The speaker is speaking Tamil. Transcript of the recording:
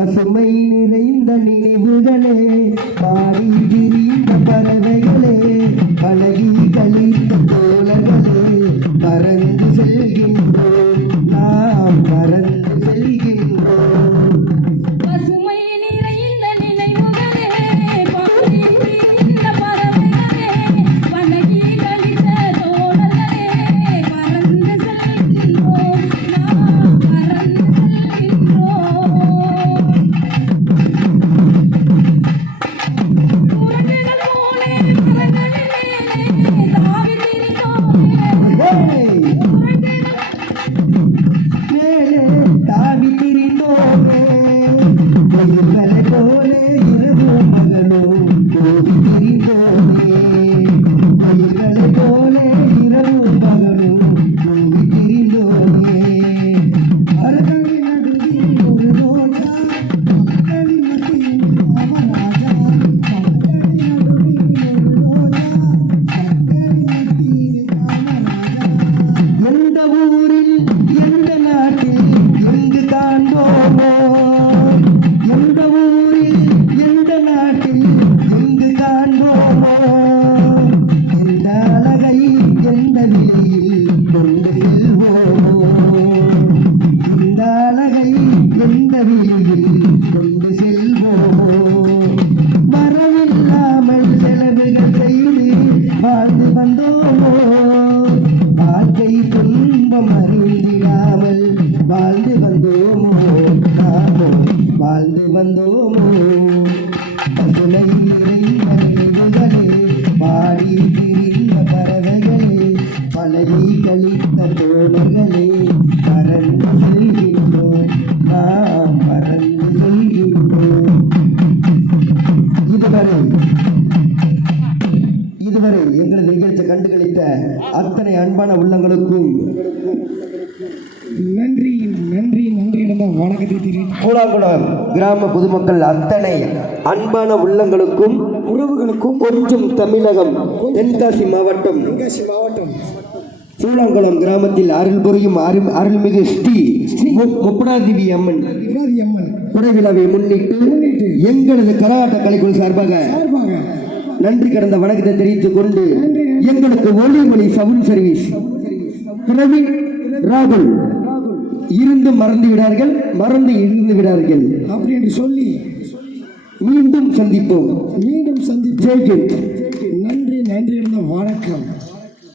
பசுமை நிறைந்த நினைவுகளே, பாடி திரிந்த பறவைகளே, பழகி கழித்த தோழர்களே, பறந்து செல்கின்றோம், நாம் பறந்து செல்கின்றோம். பசுமை நிறைந்த நினைவுகளே, பாடி திரிந்த பறவைகளே, பழகி கழித்த தோழர்களே, பறந்து செல்கின்றோம், நாம் பறந்து செல்கின்றோம். குரங்குகள் போலே மரங்களின் மேலே தாவி திரிந்தோமே, மேலே தாவி திரிந்தோமே, மயில்களை போலே இரவும் பகலும் ஓடி திரிந்தோமே, மயில்களை போலே இரவும் பகலும் ஓடி திரிந்தோமே. மரங்களின் நடுவில் ஒரு ரோஜா, மக்களின் மத்தியில் ராமராஜா, மக்களின் நடுவில் ஒரு ரோஜா, மக்களின் மத்தியில் ராமராஜா. எந்த ஊரில் எந்த நாட்டில் எங்கு காண்போமோ, எந்த ஊரில் எந்த நாட்டில் எங்கு காண்போமோ, எந்த அழகை எந்த விலையில் கொண்டு செல்வோமோ, இந்த அழகை எந்த விலையில் கொண்டு செல்வோமோ. வரவில்லாமல் செலவுகள் செய்து வாழ்ந்து வந்தோமோ, வாழ்க்கை துன்பம் அறிந்திடாமல் வாழ்ந்து வந்தோமோ, நாமோ வாழ்ந்து வந்தோமோ. பசுமை நிறைந்த நினைவுகளே, பாடி திரிந்த பறவைகளே, பழகி கழித்த தோழர்களே, பறந்து செல்கின்றோம், நாம் பறந்து செல்கின்றோம். இதுவரை எங்களது நிகழ்ச்சி கண்டுகளித்த அத்தனை அன்பான உள்ளங்களுக்கும் நன்றி நன்றி நன்றி நடந்த வணக்கத்தை தெரிவித்து கூடாங்குளம் கிராம பொதுமக்கள் அத்தனை அன்பான உள்ளங்களுக்கும் உறவுகளுக்கும் கொஞ்சம் தமிழகம் தென்காசி மாவட்டம் கூடாங்குளம் கிராமத்தில் அருள் புரியும் அருள்மிகு ஸ்ரீ முப்படாதேவி அம்மன் குடை விழாவை முன்னிட்டு எங்களது கரகாட்ட கலைக்குழு சார்பாக நன்றி கடந்த வணக்கத்தை தெரிவித்துக் கொண்டு எங்களுக்கு ஒளிமொழி சவுண்ட் சர்வீஸ் பிரவீன் ராகுல் இருந்து மறந்து விடார்கள் அப்படி என்று சொல்லி மீண்டும் சந்திப்போம். ஜெய்கிந்த். நன்றி நன்றி வணக்கம்.